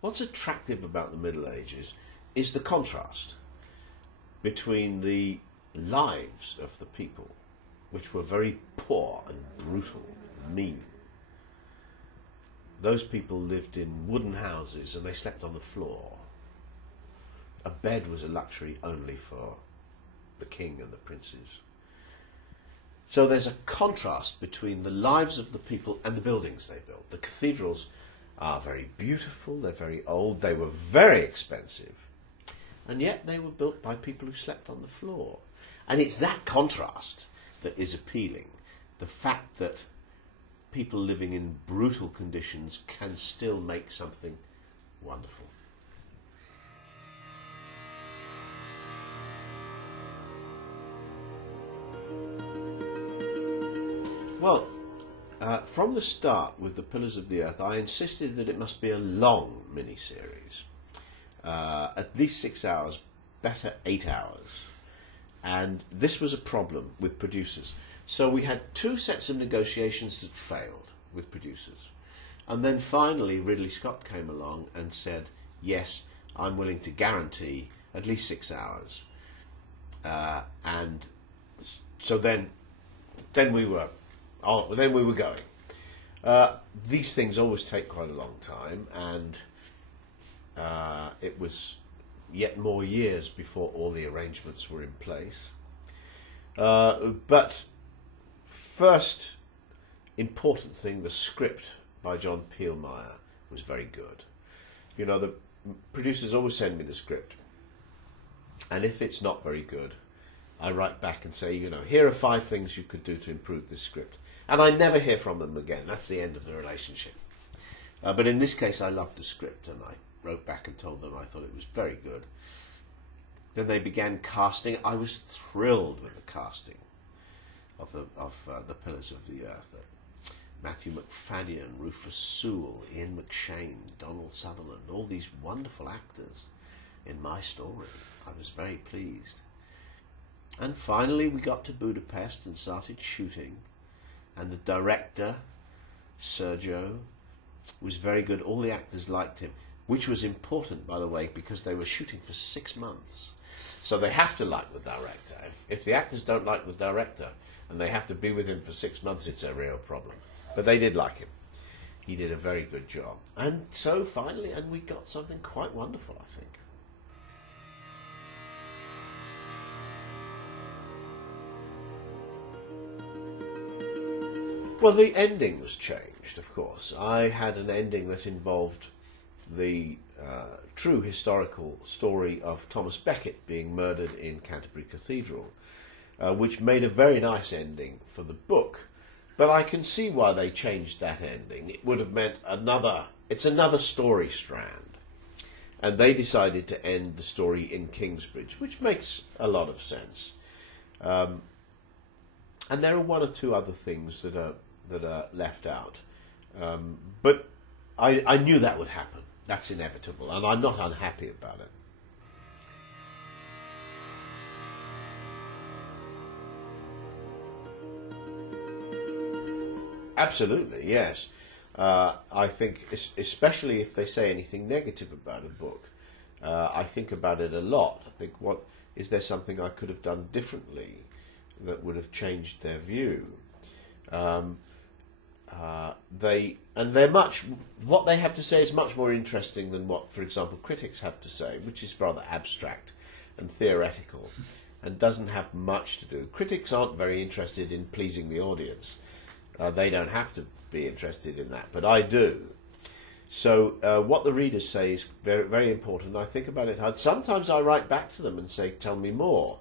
what's attractive about the Middle Ages is the contrast between the lives of the people, which were very poor and brutal and mean. Those people lived in wooden houses and they slept on the floor. A bed was a luxury only for the king and the princes. So there's a contrast between the lives of the people and the buildings they built. The cathedrals are very beautiful, they're very old, they were very expensive, and yet they were built by people who slept on the floor. And it's that contrast that is appealing. The fact that people living in brutal conditions can still make something wonderful. Well, from the start with The Pillars of the Earth, I insisted that it must be a long miniseries. At least 6 hours, better 8 hours. And this was a problem with producers. So we had 2 sets of negotiations that failed with producers. And then finally Ridley Scott came along and said, yes, I'm willing to guarantee at least 6 hours. And so then we were going. These things always take quite a long time, and it was yet more years before all the arrangements were in place. But first important thing, the script by John Peelmeyer was very good. You know, the producers always send me the script, and if it's not very good, I write back and say, you know, here are 5 things you could do to improve this script. And I never hear from them again. That's the end of the relationship. But in this case, I loved the script, and I wrote back and told them I thought it was very good. Then they began casting. I was thrilled with the casting of the Pillars of the Earth. Matthew McFadden, Rufus Sewell, Ian McShane, Donald Sutherland, all these wonderful actors in my story. I was very pleased. And finally we got to Budapest and started shooting, and the director, Sergio, was very good. All the actors liked him, which was important, by the way, because they were shooting for 6 months. So they have to like the director. If the actors don't like the director and they have to be with him for 6 months, it's a real problem. But they did like him. He did a very good job. And so finally, and we got something quite wonderful, I think. Well, the ending was changed, of course. I had an ending that involved the true historical story of Thomas Becket being murdered in Canterbury Cathedral, which made a very nice ending for the book. But I can see why they changed that ending. It would have meant it's another story strand. And they decided to end the story in Kingsbridge, which makes a lot of sense. And there are 1 or 2 other things that are left out. But I knew that would happen. That's inevitable, and I'm not unhappy about it. Absolutely, yes. I think, especially if they say anything negative about a book, I think about it a lot. I think, is there something I could have done differently that would have changed their view? What they have to say is much more interesting than what, for example, critics have to say, which is rather abstract and theoretical and doesn't have much to do. Critics aren't very interested in pleasing the audience. They don't have to be interested in that, but I do. So what the readers say is very, very important. I think about it hard. Sometimes I write back to them and say, tell me more.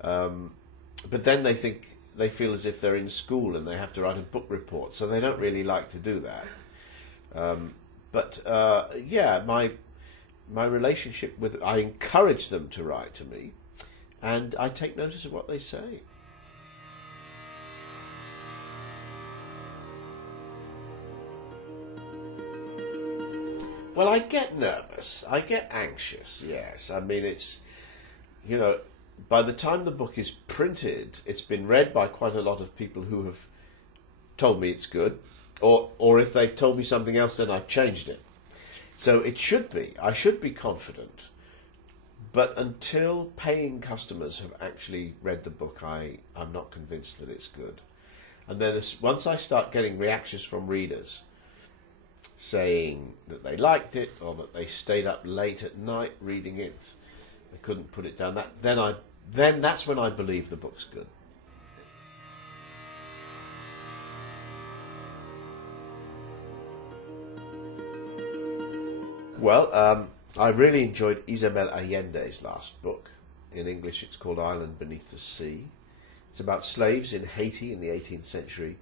But then they feel as if they're in school and they have to write a book report, so they don't really like to do that. Yeah, my relationship with, I encourage them to write to me, and I take notice of what they say. Well, I get nervous, I get anxious, yes. I mean, it's, you know, by the time the book is printed, it's been read by quite a lot of people who have told me it's good, or if they've told me something else, then I've changed it. So it should be. I should be confident. But until paying customers have actually read the book, I'm not convinced that it's good. And then once I start getting reactions from readers saying that they liked it or that they stayed up late at night reading it, they couldn't put it down, then that's when I believe the book's good. Well, I really enjoyed Isabel Allende's last book. In English it's called Island Beneath the Sea. It's about slaves in Haiti in the 18th century.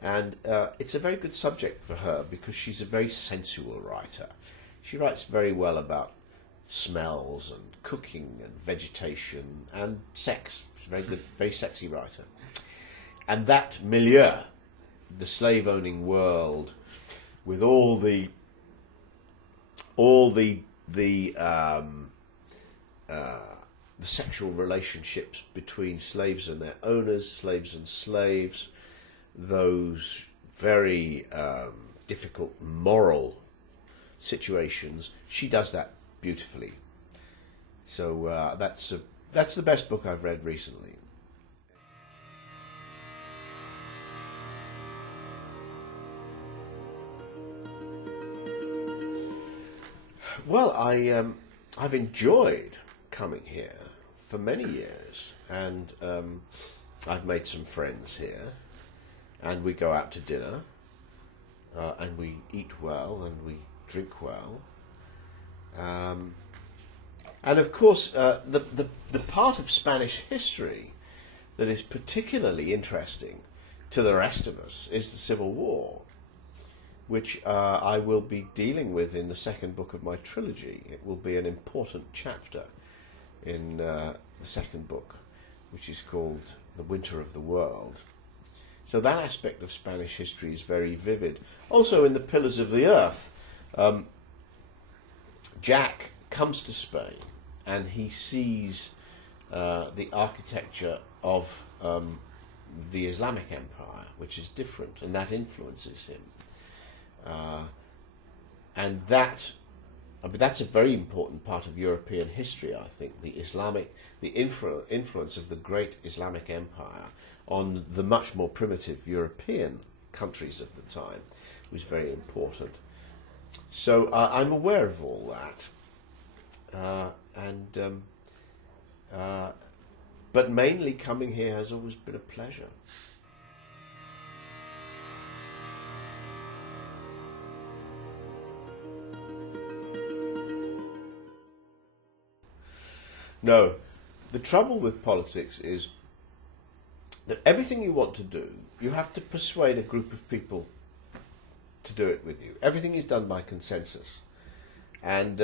And it's a very good subject for her because she's a very sensual writer. She writes very well about smells and cooking and vegetation and sex. She's a very good, very sexy writer. And that milieu, the slave-owning world, with all the sexual relationships between slaves and their owners, slaves and slaves, those very difficult moral situations, she does that beautifully. So that's the best book I've read recently. Well, I've enjoyed coming here for many years, and I've made some friends here, and we go out to dinner, and we eat well, and we drink well, and of course the part of Spanish history that is particularly interesting to the rest of us is the Civil War, which I will be dealing with in the second book of my trilogy. It will be an important chapter in the second book, which is called The Winter of the World. So that aspect of Spanish history is very vivid. Also in The Pillars of the Earth, Jack comes to Spain and he sees the architecture of the Islamic Empire, which is different, and that influences him. And that's a very important part of European history, I think. The influence of the great Islamic Empire on the much more primitive European countries of the time was very important. So I'm aware of all that, but mainly coming here has always been a pleasure. No, the trouble with politics is that everything you want to do, you have to persuade a group of people to do it with you. Everything is done by consensus. And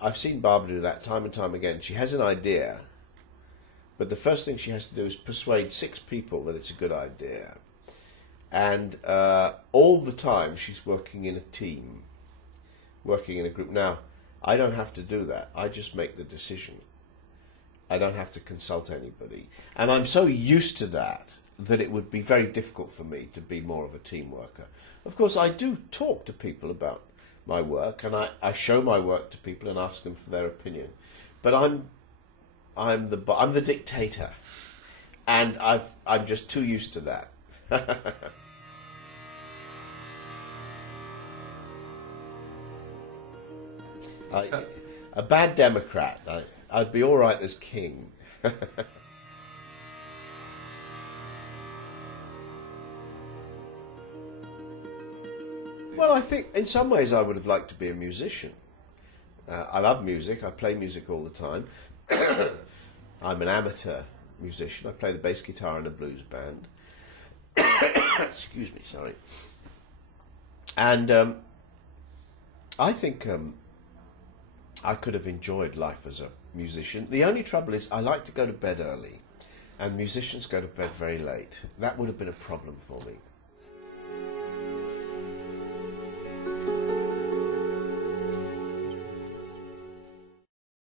I've seen Barbara do that time and time again. She has an idea, but the first thing she has to do is persuade 6 people that it's a good idea. And all the time she's working in a team, working in a group. Now, I don't have to do that. I just make the decision. I don't have to consult anybody. And I'm so used to that it would be very difficult for me to be more of a team worker. Of course, I do talk to people about my work, and I show my work to people and ask them for their opinion. But I'm the dictator, and I'm just too used to that. A bad Democrat. I'd be all right as king. Well, I think in some ways I would have liked to be a musician. I love music. I play music all the time. I'm an amateur musician. I play the bass guitar in a blues band. Excuse me, sorry. And I think I could have enjoyed life as a musician. The only trouble is I like to go to bed early, and musicians go to bed very late. That would have been a problem for me.